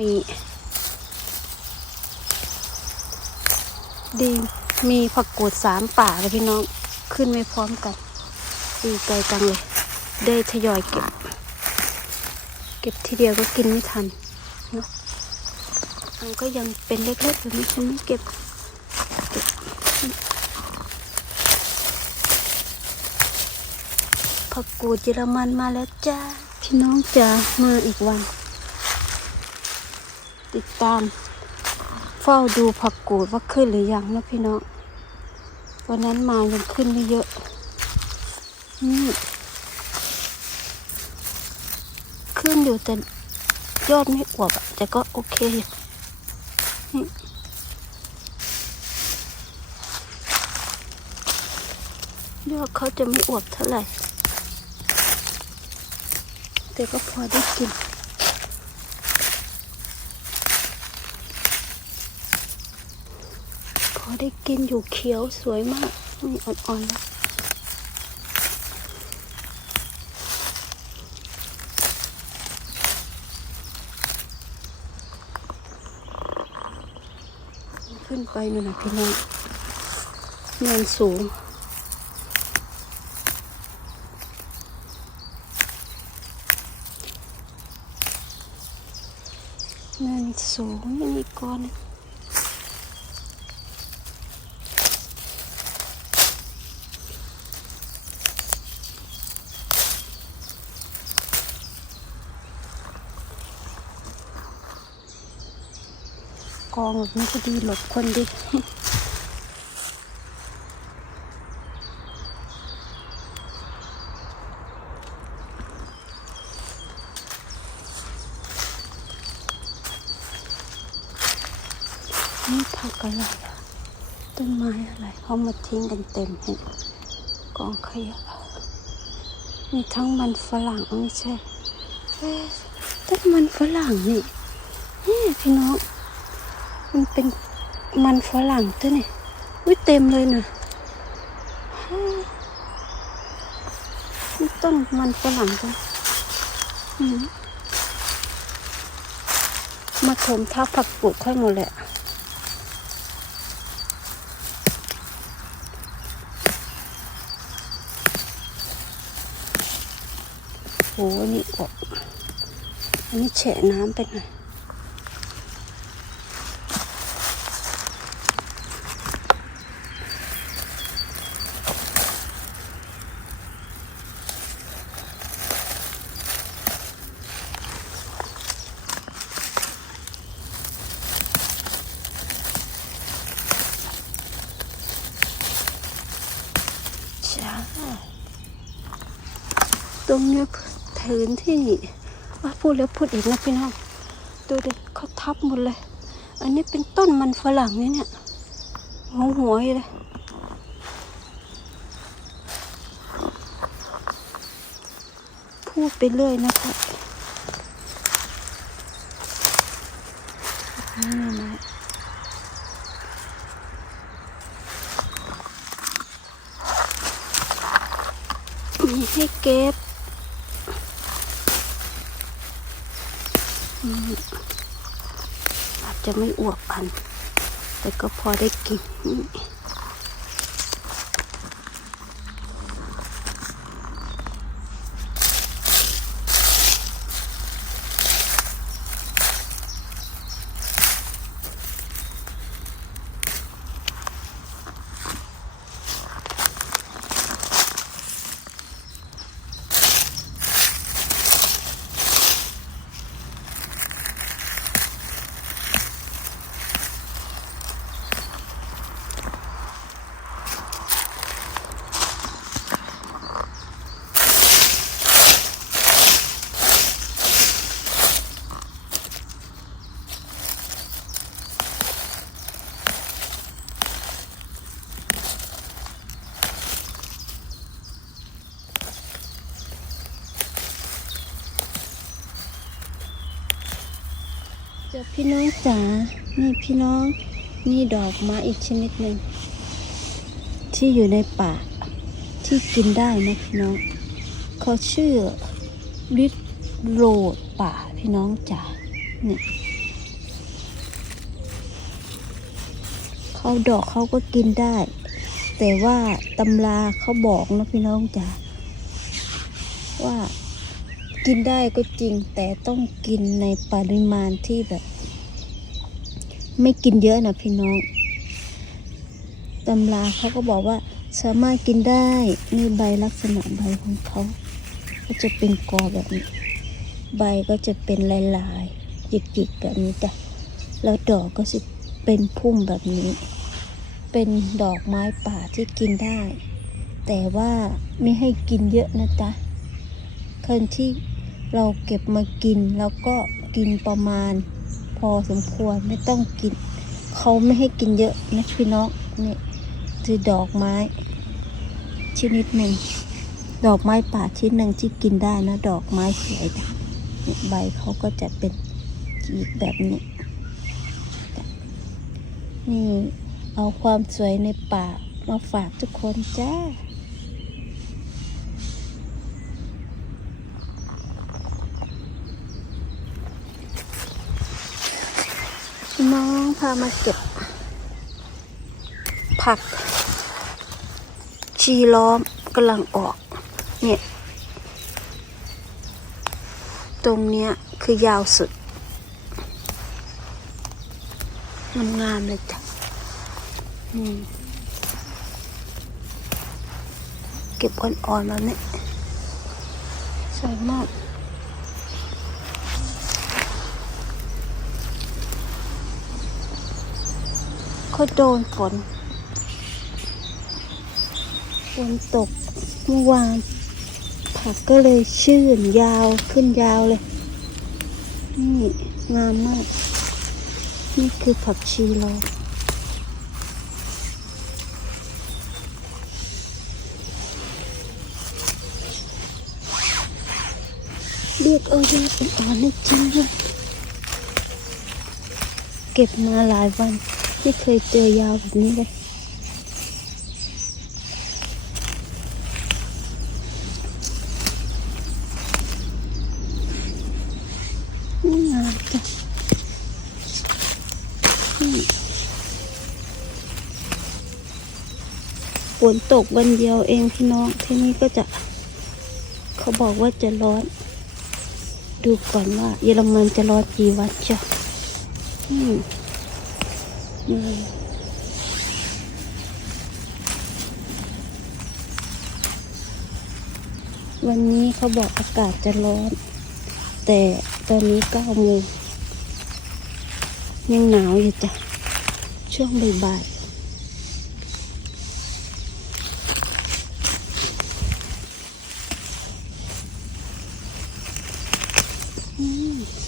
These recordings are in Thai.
มีดีมีผักกูดสามป่าเลยพี่น้องขึ้นไม่พร้อมกันดีใจจังเลย ได้ทยอยเก็บ เก็บทีเดียวก็กินไม่ทันเนอะมันก็ยังเป็นเล็กๆแบบนี้ฉันเก็บเก็บผักกูดเยอรมันมาแล้วจ้าพี่น้องจ๋ามาอีกวัน ติดตาม เฝ้าดูผักกูดว่าขึ้นหรือยังนะพี่น้องวันนั้นมายังขึ้นไม่เยอะนี่ขึ้นอยู่แต่ยอดไม่อวบอะแต่ก็โอเคอยู่นี่ยอดเขาจะไม่อวบเท่าไหร่ แต่ก็พอได้กิน พอ ได้กินอยู่เขียวสวยมากนี่อ่อนๆแล้วขึ้นไปนู่นนะพี่น้องเนินสูงเนินสูงยังอีกก้อนนึง กองแบบนี้ก็ดีหลบคนดีนี่ผักอะไรต้นไม้อะไรเขามาทิ้งกันเต็มเห็นกองขยะมีทั้งมันฝรั่งไม่ใช่ต้นมันฝรั่งนี่นี่พี่น้อง มันเป็นมันฝรั่งตัวนี่วิเต็มเลยนะฮ่านี่ต้นมันฝรั่งตัวมมาถมทับผักปลูกค่อยหมดแหละโอันนี่ออกอันนี้แฉะน้ำไปหน่อย จ้าต รงเนี้ยถืนที่ว่าพูดแล้วพูดอีกนะพี่น้องดูดิเขาทับหมดเลย อันนี้เป็นต้นมันฝรั่งเนี่ยเนี่ยหัวหัวอยู่เลยพูดไปเรื่อยนะคะนี่นะมีให้เก็บอืมอา จะไม่อวบพัน แต่ก็พอได้กิน จะพี่น้องจ๋า นี่พี่น้อง นี่ดอกไม้อีกชนิดหนึ่ง ที่อยู่ในป่า ที่กินได้นะพี่น้อง เขาชื่อลิดโรดป่าพี่น้องจ๋า เนี่ยเขาดอกเขาก็กินได้ แต่ว่าตำราเขาบอกนะพี่น้องจ๋าว่า กินได้ก็จริงแต่ต้องกินในปริมาณที่แบบ ไม่กินเยอะนะพี่น้องตำราเขาก็บอกว่าสามารถกินได้นี่ใบลักษณะใบของเขาก็จะเป็นกอแบบนี้ ใบก็จะเป็นลายๆหยิกๆแบบนี้จ้ะแล้วดอกก็จะเป็นพุ่มแบบนี้ เป็นดอกไม้ป่าที่กินได้ แต่ว่าไม่ให้กินเยอะนะจ๊ะคนที่ เราเก็บมากินแล้วก็กินประมาณ พอสมควรไม่ต้องกินเขาไม่ให้กินเยอะนะพี่น้องนี่คือดอกไม้ชนิดหนึ่งดอกไม้ป่าชนิดหนึ่งที่กินได้นะดอกไม้สวยนี่ใบเขาก็จะเป็นจีบแบบนี้ นี่เอาความสวยในป่ามาฝากทุกคนจ้า น้อง พามาเก็บ ผัก ชีล้อมกำลังออก เนี่ย ตรงเนี้ยคือยาวสุด มันงามเลยจ้ะเก็บอ่อนๆแล้วเนี่ยสวยมาก เขาโดนฝนฝนตกเมื่อวาน ผักก็เลยชื่นยาวขึ้นยาวเลย นี่งามมาก นี่คือผักชีเราเรียกเอายอดอ่อนๆนะจ๊ะเก็บมาหลายวัน ไม่เคยเจอยาวแบบนี้เลย นี่งามจ้ะฝนตกวันเดียวเองพี่น้อง ที่นี่ก็จะ เขาบอกว่าจะร้อน ดูก่อนว่าเยอรมันจะร้อนกี่วันจ้ะอืม วันนี้เขาบอกอากาศจะร้อน แต่ตอนนี้เก้าโมงยังหนาวอยู่จ้ะ ช่วงบ่ายๆ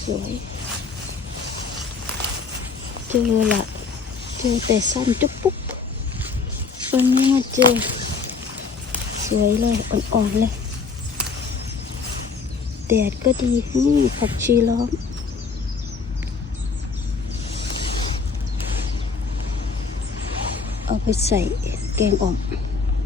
สวย เจอละ เจอแต่สั้นจุ๊บปุ๊บวันนี้มาเจอ สวยเลย อ่อนๆเลยแดดก็ดี นี่ผักชีล้อมเอาไปใส่แกงอ่อม